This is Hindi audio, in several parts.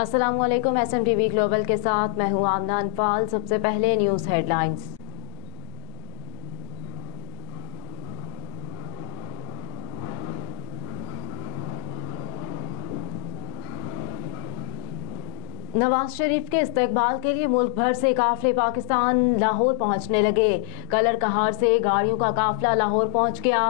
अस्सलामुअलैकुम। SMTV ग्लोबल के साथ मैं हूं आमना अनफाल। सबसे पहले न्यूज़ हेडलाइंस। नवाज शरीफ के इस्तकबाल के लिए मुल्क भर से काफिले पाकिस्तान लाहौर पहुंचने लगे। कलर कहार से गाड़ियों का काफिला लाहौर पहुंच गया।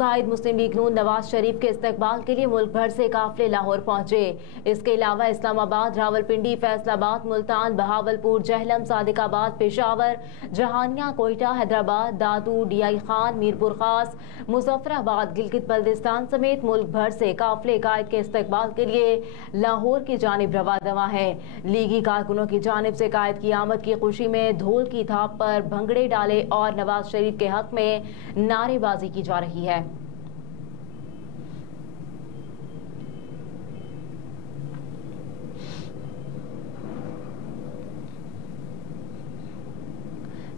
कायद मुस्लिम लीग नून नवाज शरीफ के इस्तकबाल के लिए मुल्क भर से काफिले लाहौर पहुंचे। इसके अलावा इस्लामाबाद, रावलपिंडी, फैसलाबाद, मुल्तान, बहावलपुर, जहलम, सादिकाबाद, पेशावर, जहानिया, कोयटा, हैदराबाद, दादू, DI खान, मीरपुर खास, मुजफ्फराबाद, गिलगित बल्दिस्तान समेत मुल्क भर से काफिले कायद के इस्तकबाल के लिए लाहौर की जानिब रवा दवा है। लीगी कारकुनों की जानिब से कायद की आमद की खुशी में ढोल की थाप पर भंगड़े डाले और नवाज शरीफ के हक में नारेबाजी की जा रही है।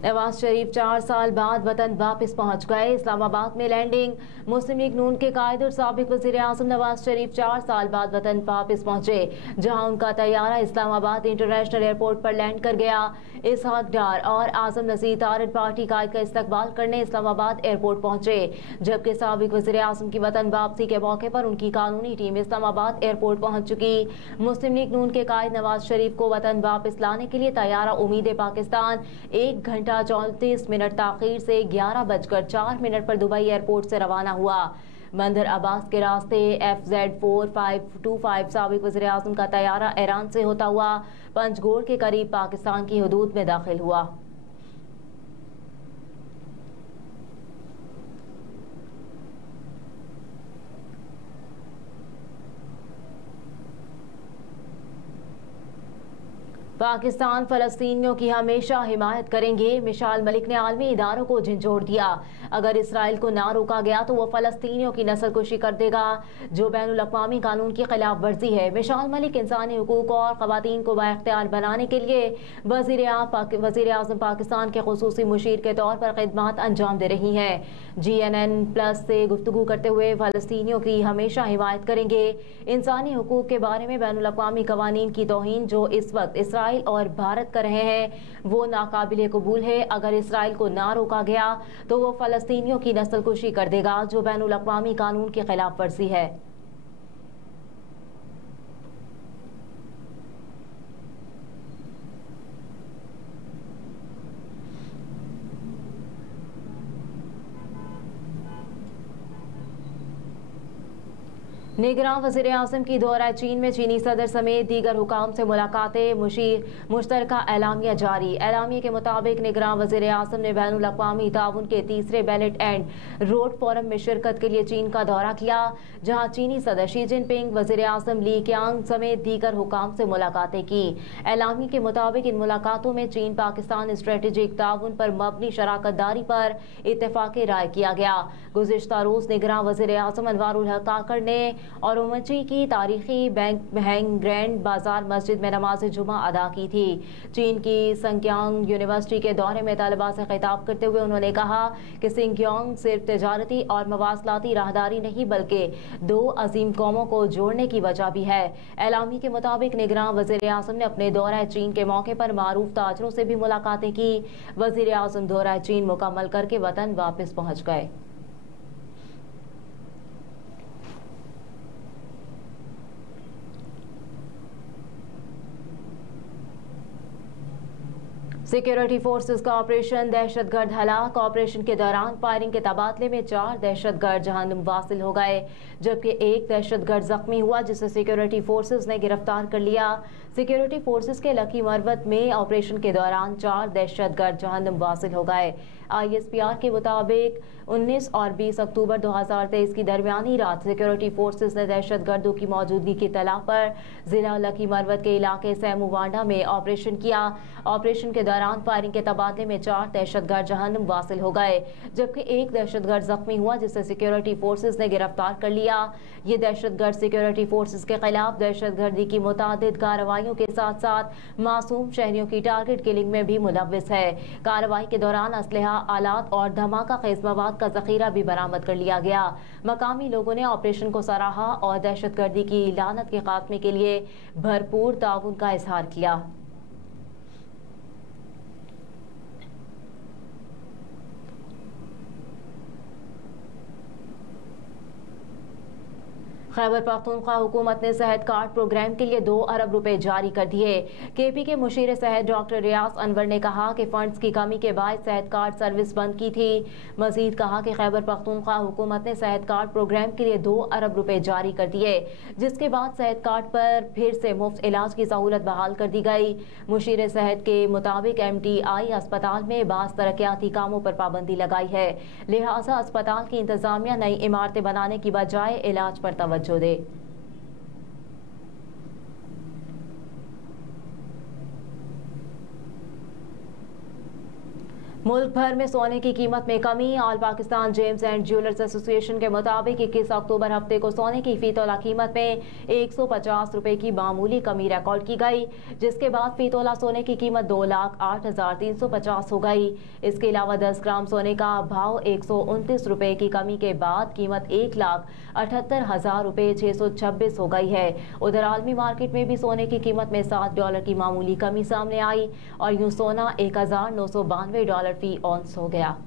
नवाज शरीफ 4 साल बाद वतन वापस पहुंच गए। इस्लामाबाद में लैंडिंग। मुस्लिम लीग नून के कायद और साबिक वज़ीर आज़म नवाज शरीफ 4 साल बाद वतन वापस पहुंचे, जहां उनका तैयारा इस्लामाबाद इंटरनेशनल एयरपोर्ट पर लैंड कर गया। इसहाक डार और आज़म नज़ीर तारड़ पार्टी कायद का इस्तकबाल करने इस्लामाबाद एयरपोर्ट पहुंचे, जबकि साबिक वज़ीर आज़म की वतन वापसी के मौके पर उनकी कानूनी टीम इस्लामाबाद एयरपोर्ट पहुंच चुकी। मुस्लिम लीग नून के कायद नवाज शरीफ को वतन वापस लाने के लिए तैयारा उम्मीद पाकिस्तान 1 घंटा 34 मिनट ताखीर से 11:04 पर दुबई एयरपोर्ट से रवाना हुआ। बंदर अब्बास के रास्ते FZ4525 साबिक वज़ीर आज़म का तैयारा ईरान से होता हुआ पंजगोड़ के करीब पाकिस्तान की हदूद में दाखिल हुआ। पाकिस्तान फ़लस्तीनियों की हमेशा हिमायत करेंगे। मिशाल मलिक ने आलमी इदारों को झंझोड़ दिया। अगर इसराइल को ना रोका गया तो वो फ़लस्तीनियों की नस्लकुशी कर देगा, जो बैनुल-अक़वामी कानून की खिलाफ वर्जी है। मिशाल मलिक इंसानी हुकूक और ख़वातीन को बाइख्तियार बनाने के लिए वज़ीर आज़म पाकिस्तान के ख़ुसूसी मुशीर के तौर पर खिदमात अंजाम दे रही हैं। GNN+ से गुफ्तगू करते हुए फ़लस्तीनियों की हमेशा हिमायत करेंगे। इंसानी हुकूक के बारे में बैनुल-अक़वामी क़वानीन की तौहीन जो इस वक्त इसराइल और भारत कर रहे हैं, वो नाकाबिले कबूल है। अगर इसराइल को ना रोका गया तो वो फ़लस्तीनियों की नस्लकुशी कर देगा, जो बैनुल-अक़वामी कानून की खिलाफ वर्जी है। निगरान वज़ीर आज़म की दौरा चीन में चीनी सदर समेत दीगर हुकाम से मुलाकातें। मुश्तरका एलामिया जारी। एलामिया के मुताबिक निगरान वज़ीर आज़म ने बैनुल-अक़वामी ताउन के तीसरे बेल्ट एंड रोड फोरम में शिरकत के लिए चीन का दौरा किया, जहाँ चीनी सदर शी जिनपिंग, वज़ीर आज़म ली क्यांग समेत दीगर हुकाम से मुलाकातें की। एलामिया के मुताबिक इन मुलाकातों में चीन पाकिस्तान स्ट्रेटेजिक ताउन पर मबनी शराकत दारी पर इत्तेफाक राय किया गया। गुज़िश्ता रोज़ निगरान वज़ीर आज़म अनवारुल हक काकड़ ने और उमची की तारीखी हैंग ग्रैंड बाजार मस्जिद में नमाज जुमा अदा की थी। चीन की सिंकियांग यूनिवर्सिटी के दौरे में तलबा से खिताब करते हुए उन्होंने कहा कि सिंकियांग सिर्फ तजारती और मवासलाती राहदारी नहीं बल्कि 2 अजीम कौमों को जोड़ने की वजह भी है। एलामी के मुताबिक निगरान वज़ीर आज़म ने अपने दौरा चीन के मौके पर मारूफ ताजरों से भी मुलाकातें की। वज़ीर आज़म दौरा चीन मुकम्मल करके वतन वापस पहुँच गए। सिक्योरिटी फोर्सेस का ऑपरेशन दहशतगर्द हलाक। ऑपरेशन के दौरान फायरिंग के तबादले में 4 दहशतगर्द जहन्नुम वासिल हो गए, जबकि 1 दहशतगर्द जख्मी हुआ, जिसे सिक्योरिटी फोर्सेस ने गिरफ्तार कर लिया। सिक्योरिटी फोर्सेस के लकी मरवत में ऑपरेशन के दौरान 4 दहशतगर्द जहन्नुम वासिल हो गए। ISPR के मुताबिक 19 और 20 अक्टूबर 2023 की दरमियानी रात सिक्योरिटी फोर्सेस ने दहशतगर्दों की मौजूदगी की तलाह पर जिला लकी मरवत के इलाके सैमुवांडा में ऑपरेशन किया। ऑपरेशन के दौरान फायरिंग के तबादले में 4 दहशतगर्द जहन्नुम वासिल हो गए, जबकि 1 दहशतगर्द जख्मी हुआ, जिसे सिक्योरिटी फोर्सेस ने गिरफ्तार कर लिया। ये दहशतगर्द सिक्योरिटी फोर्सेस के खिलाफ दहशतगर्दी की मुतादिद कार्रवाइयों के साथ साथ मासूम शहरियों की टारगेट किलिंग में भी मुलव्विस है। कार्रवाई के दौरान असलहा आलात और धमाका खेज मवाद का जखीरा भी बरामद कर लिया गया। मकामी लोगों ने ऑपरेशन को सराहा और दहशतगर्दी की लानत के खात्मे के लिए भरपूर ताउन का इजहार किया। खैबर पख्तूनख्वा हुकूमत ने सेहत कार्ड प्रोग्राम के लिए 2 अरब रुपए जारी कर दिए। केपी के मुशीर सेहत डॉक्टर रियाज अनवर ने कहा कि फंड्स की कमी के बाद सेहत कार्ड सर्विस बंद की थी। मजीद कहा कि खैबर पख्तूनख्वा हुकूमत ने सेहत कार्ड प्रोग्राम के लिए 2 अरब रुपए जारी कर दिए, जिसके बाद सेहत कार्ड पर फिर से मुफ्त इलाज की सहूलत बहाल कर दी गई। मुशीर सेहत के मुताबिक MTI अस्पताल में बास तरक्याती कामों पर पाबंदी लगाई है, लिहाजा अस्पताल की इंतजामिया नई इमारतें बनाने की बजाय इलाज पर तवज्जो दे। मुल्क भर में सोने की कीमत में कमी। All Pakistan James and jewellers association के मुताबिक 21 अक्टूबर हफ्ते को सोने की फी तोला कीमत में 150 रुपए की मामूली कमी रिकॉर्ड की गई, जिसके बाद फी तोला सोने की कीमत 2,08,350 हो गई। इसके अलावा 10 ग्राम सोने का भाव 129 रुपए की कमी के बाद कीमत 1,78,000 रुपए 626 हो गई है। उधर आलमी मार्केट में भी सोने की कीमत में $7 की मामूली कमी सामने आई और यूं सोना $1,992 फी औंस हो गया।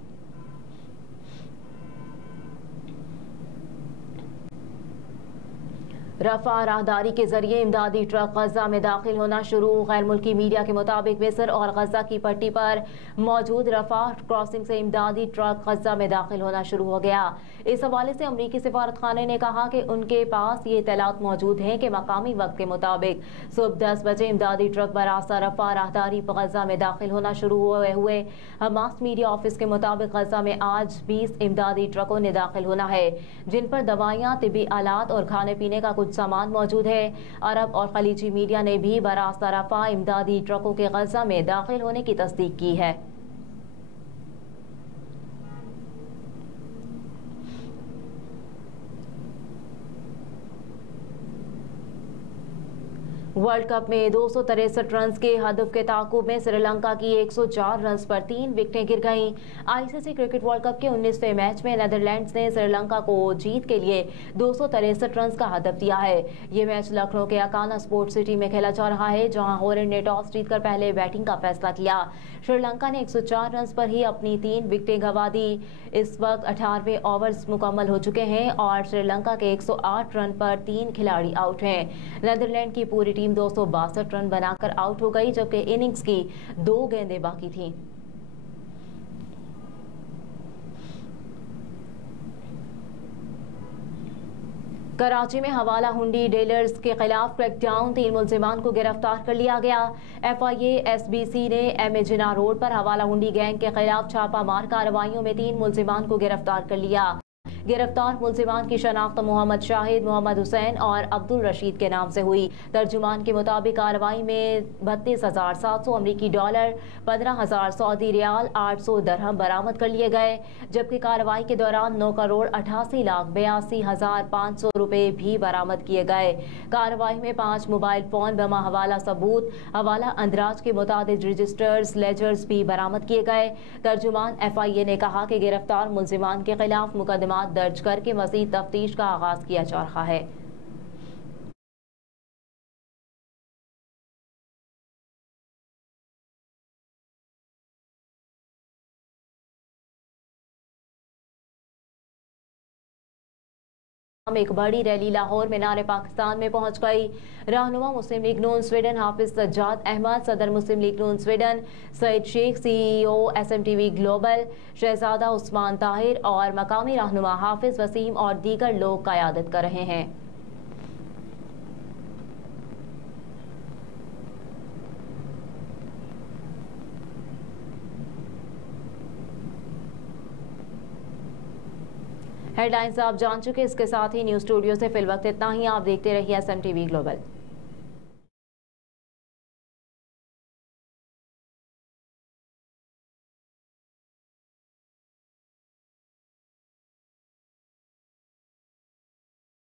रफा राहदारी के जरिए इमदादी ट्रक गजा में दाखिल होना शुरू। गैर मुल्की मीडिया के मुताबिक मिस्र और गजा की पट्टी पर मौजूद रफा क्रॉसिंग से इमदादी ट्रक गजा में दाखिल होना शुरू हो गया। इस हवाले से अमरीकी सिफारत खाने ने कहा कि उनके पास ये इत्तलात मौजूद हैं कि मकामी वक्त के मुताबिक सुबह 10 बजे इमदादी ट्रक बरास्ता रफा राहदारी गजा में दाखिल होना शुरू हुए। हमास मीडिया ऑफिस के मुताबिक गजा में आज 20 इमदादी ट्रकों ने दाखिल होना है, जिन पर दवाइयाँ, तिबी आलात और खाने पीने का कुछ सामान मौजूद है। अरब और खलीजी मीडिया ने भी बरास्ता रफा इमदादी ट्रकों के गजा में दाखिल होने की तस्दीक की है। वर्ल्ड कप में 263 रन के हदफ के ताकुब में श्रीलंका की 104 रन पर 3 विकेटें गिर गईं। ICC क्रिकेट वर्ल्ड कप के 19वें मैच में नीदरलैंड्स ने श्रीलंका को जीत के लिए 263 रन का हदफ दिया है। ये मैच लखनऊ के अकाना स्पोर्ट्स सिटी में खेला जा रहा है, जहां हॉलैंड ने टॉस जीतकर पहले बैटिंग का फैसला किया। श्रीलंका ने 104 रन पर ही अपनी 3 विकेटें गंवा दी। इस वक्त 18वें ओवर्स मुकम्मल हो चुके हैं और श्रीलंका के 108 रन पर 3 खिलाड़ी आउट हैं। नीदरलैंड की पूरी टीम 262 रन बनाकर आउट हो गई, जबकि इनिंग्स की 2 गेंदें बाकी थीं। कराची में हवाला हुंडी डीलर्स के खिलाफ क्रैकडाउन, 3 मुल्जिमान को गिरफ्तार कर लिया गया। FIA SBC ने MA जिना रोड पर हवाला हुंडी गैंग के खिलाफ छापामार कार्रवाइयों में 3 मुल्जिमान को गिरफ्तार कर लिया। गिरफ्तार मुल्जिमान की शनाख्त मोहम्मद शाहिद, मोहम्मद हुसैन और अब्दुल रशीद के नाम से हुई। तर्जुमान के मुताबिक कार्रवाई में 32,700 अमरीकी डॉलर, 15,000 सऊदी रियाल, 800 दरहम बरामद कर लिए गए, जबकि कार्रवाई के दौरान 9,88,82,500 रुपए भी बरामद किए गए। कार्रवाई में 5 मोबाइल फोन, बमा हवाला सबूत, हवाला अंदराज के मुताबिक रजिस्टर्स, लेजर्स भी बरामद किए गए। तर्जुमान FIA ने कहा कि गिरफ्तार मुल्जिमान के खिलाफ मुकदमा दर्ज करके मज़ीद तफ्तीश का आगाज किया जा रहा है। एक बड़ी रैली लाहौर मीनार पाकिस्तान में पहुंच गई। रहनुमा मुस्लिम लीग नून स्वीडन हाफिज सज्जाद अहमद, सदर Muslim League Noon Sweden Saeed Sheikh, CEO SMTV global Shahzada Usman Tahir और मकामी रहनुमा हाफिज वसीम और दीगर लोग क़यादत कर रहे हैं। हेडलाइंस आप जान चुके, इसके साथ ही न्यूज़ स्टूडियो से फिल वक्त इतना ही। आप देखते रहिए SMTV ग्लोबल।